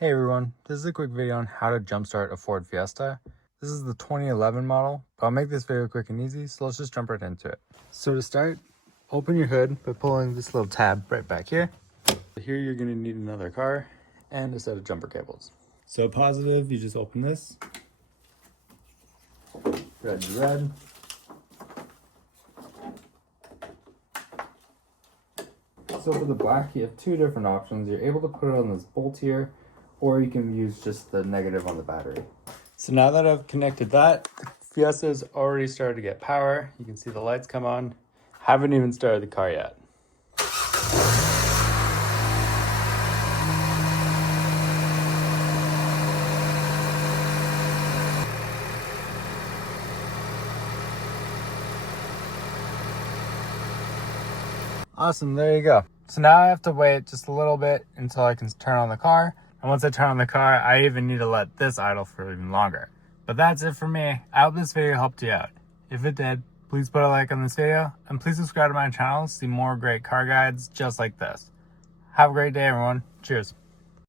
Hey everyone, this is a quick video on how to jumpstart a Ford Fiesta. This is the 2011 model, but I'll make this video quick and easy, so let's just jump right into it. So to start, open your hood by pulling this little tab right back here. Here you're going to need another car and a set of jumper cables. So positive, you just open this. Red to red. So for the black, you have two different options. You're able to put it on this bolt here, or you can use just the negative on the battery. So now that I've connected that, the Fiesta has already started to get power. You can see the lights come on. Haven't even started the car yet. Awesome, there you go. So now I have to wait just a little bit until I can turn on the car. And once I turn on the car, I even need to let this idle for even longer. But that's it for me. I hope this video helped you out. If it did, please put a like on this video and please subscribe to my channel to see more great car guides just like this. Have a great day, everyone. Cheers.